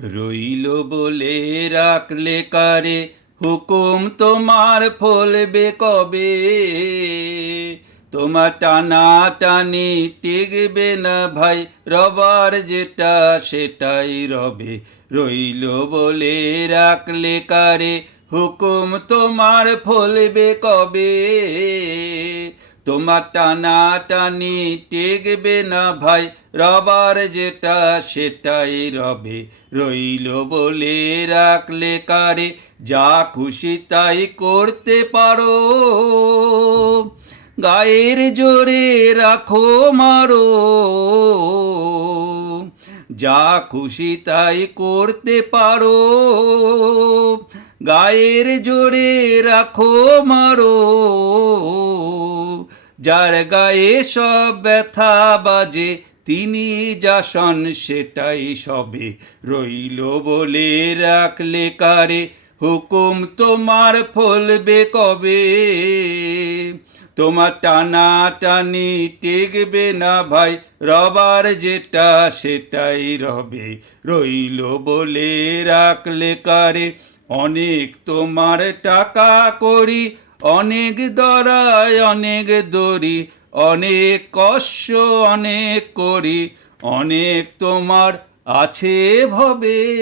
রইল বলে রাখলে কারে, হুকুম তোমার ফলবে কবে? তোমার টানা টানি টিকবে না ভাই, রবার যেটা সেটাই রবে। রইল বলে রাখলে কারে, হুকুম তোমার ফলবে কবে? তোমার টানা টানি টিকবে না ভাই, রবার যেটা সেটাই রবে। রইল বলে রাখলে কারে, যা খুশি তাই করতে পারো, গায়ের জোরে রাখো মারো। যা খুশি তাই করতে পারো, গায়ের জোরে রাখো মারো। যার গায়ে সব ব্যথা বাজে, তিনি যাসন সেটাই সবে। রইল বলে রাখলে কারে, হুকুম তোমার ফলবে কবে? তোমার টানা টানি টিকবে না ভাই, রবার যেটা সেটাই রবে। রইল বলে রাখলে কারে, অনেক তোমার টাকা করি, অনেক দরায় অনেক দড়ি, অনেক কষ্ট অনেক করি, অনেক তোমার আছে ভবে।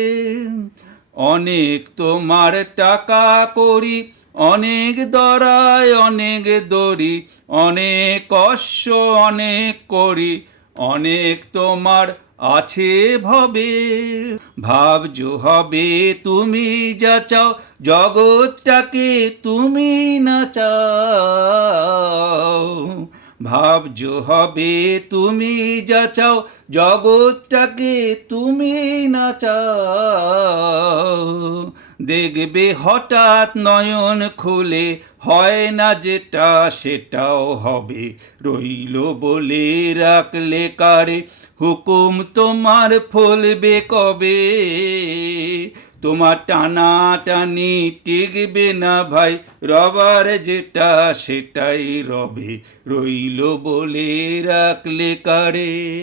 অনেক তোমার টাকা করি, অনেক দরায় অনেক দড়ি, অনেক কষ্ট অনেক করি, অনেক তোমার আছে ভবে। ভাবছ হবে তুমি যা চাও, জগৎটাকে তুমি না চাও। ভাবছ হবে তুমি যা চাও, জগৎটাকে তুমি না চাও। দেখবে হঠাৎ নয়ন খুলে, হয় না যেটা সেটাও হবে। রইল বলে রাখলে কারে, হুকুম তোমার ফলবে কবে? তোমার টানা টানি টিকবে না ভাই, রবার যেটা সেটাই রবে। রইল বলে রাখলে কারে।